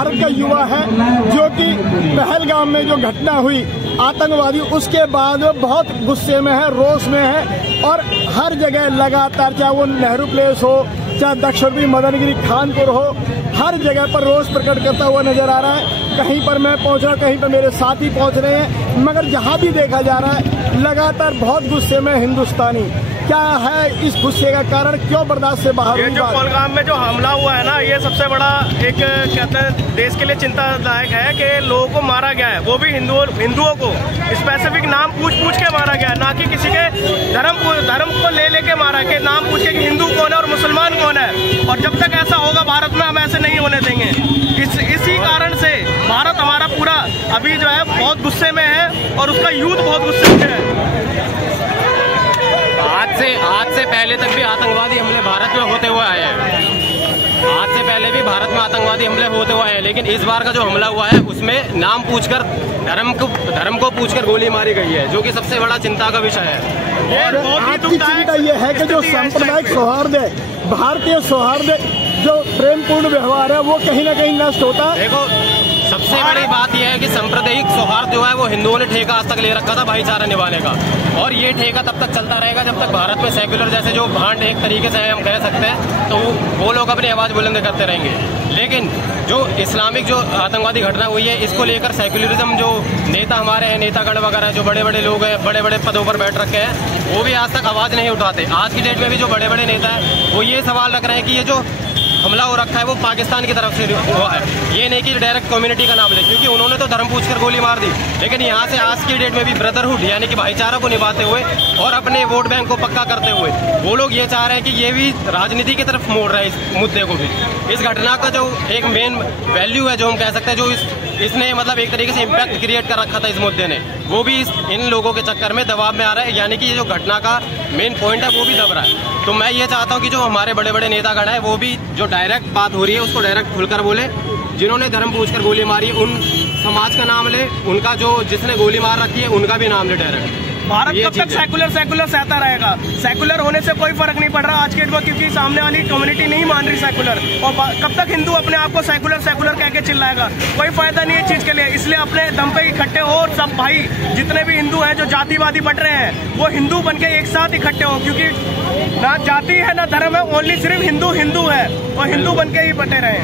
भारत का युवा है जो कि पहलगाम में जो घटना हुई आतंकवादी, उसके बाद बहुत गुस्से में है, रोष में है और हर जगह लगातार, चाहे वो नेहरू प्लेस हो, चाहे दक्षिणी मदनगिरी, खानपुर हो, हर जगह पर रोष प्रकट करता हुआ नजर आ रहा है। कहीं पर मैं पहुंच रहा हूं, कहीं पर मेरे साथी पहुंच रहे हैं, मगर जहां भी देखा जा रहा है लगातार बहुत गुस्से में हिंदुस्तानी। क्या है इस गुस्से का कारण, क्यों बर्दाश्त से बाहर? ये जो पहलगाम में जो हमला हुआ है ना, ये सबसे बड़ा एक कहते हैं देश के लिए चिंतादायक है कि लोगों को मारा गया है, वो भी हिंदुओं को स्पेसिफिक नाम पूछ के मारा गया है, ना कि किसी के धर्म को लेके मारा के नाम पूछ के कि हिंदू कौन है और मुसलमान कौन है। और जब तक ऐसा होगा भारत में, हम ऐसे नहीं होने देंगे। इसी कारण से भारत हमारा पूरा अभी जो है बहुत गुस्से में है और उसका यूथ बहुत गुस्से में है। आज से पहले तक भी आतंकवादी हमले भारत में होते हुए आए हैं। आज से पहले भी भारत में आतंकवादी हमले होते हुए हैं, लेकिन इस बार का जो हमला हुआ है उसमें नाम पूछकर, धर्म को पूछकर गोली मारी गई है, जो कि सबसे बड़ा चिंता का विषय है। और आपकी चिंता ये है कि जो सांप्रदायिक सौहार्द है, भारतीय सौहार्द, जो प्रेमपूर्ण व्यवहार है, वो कहीं ना कहीं नष्ट होता है। देखो, सबसे बड़ी बात यह है कि सांप्रदायिक सौहार्द जो है वो हिंदुओं ने ठेका आज तक ले रखा था भाईचारा निभाने का, और ये ठेका तब तक चलता रहेगा जब तक भारत में सेक्युलर जैसे जो भांड, एक तरीके से हम कह सकते हैं, तो वो लोग अपनी आवाज बुलंद करते रहेंगे। लेकिन जो इस्लामिक जो आतंकवादी घटना हुई है, इसको लेकर सेक्युलरिज्म जो नेता हमारे हैं, नेतागण वगैरह जो बड़े बड़े लोग हैं, बड़े बड़े पदों पर बैठ रखे हैं, वो भी आज तक आवाज नहीं उठाते। आज की डेट में भी जो बड़े बड़े नेता हैं वो ये सवाल रख रहे हैं कि ये जो हमला हो रखा है वो पाकिस्तान की तरफ से हुआ है, ये नहीं कि डायरेक्ट कम्युनिटी का नाम ले, क्योंकि उन्होंने तो धर्म पूछकर गोली मार दी। लेकिन यहाँ से आज की डेट में भी ब्रदरहुड यानी कि भाईचारा को निभाते हुए और अपने वोट बैंक को पक्का करते हुए वो लोग ये चाह रहे हैं कि ये भी राजनीति की तरफ मोड़ रहा है इस मुद्दे को भी। इस घटना का जो एक मेन वैल्यू है, जो हम कह सकते हैं, जो इसने मतलब एक तरीके से इम्पैक्ट क्रिएट कर रखा था इस मुद्दे ने, वो भी इन लोगों के चक्कर में दबाव में आ रहा है, यानी कि ये जो घटना का मेन पॉइंट है वो भी दब रहा है। तो मैं ये चाहता हूँ कि जो हमारे बड़े बड़े नेतागण है वो भी जो डायरेक्ट बात हो रही है उसको डायरेक्ट खुलकर बोले। जिन्होंने धर्म पूछकर गोली मारी उन समाज का नाम ले, उनका जो जिसने गोली मार रखी है उनका भी नाम ले डायरेक्ट। भारत कब तक सेकुलर सहता रहेगा? सेकुलर होने से कोई फर्क नहीं पड़ रहा आज के डेट में, क्योंकि सामने वाली कम्युनिटी नहीं मान रही सेकुलर। और कब तक हिंदू अपने आप को सेकुलर कह के चिल्लाएगा? कोई फायदा नहीं है चीज के लिए। इसलिए अपने दम पे इकट्ठे हो और सब भाई जितने भी हिंदू हैं जो जातिवादी बट रहे हैं वो हिंदू बन के एक साथ इकट्ठे हो, क्योंकि ना जाति है ना धर्म है, ओनली सिर्फ हिंदू है और हिंदू बन के ही बटे रहे।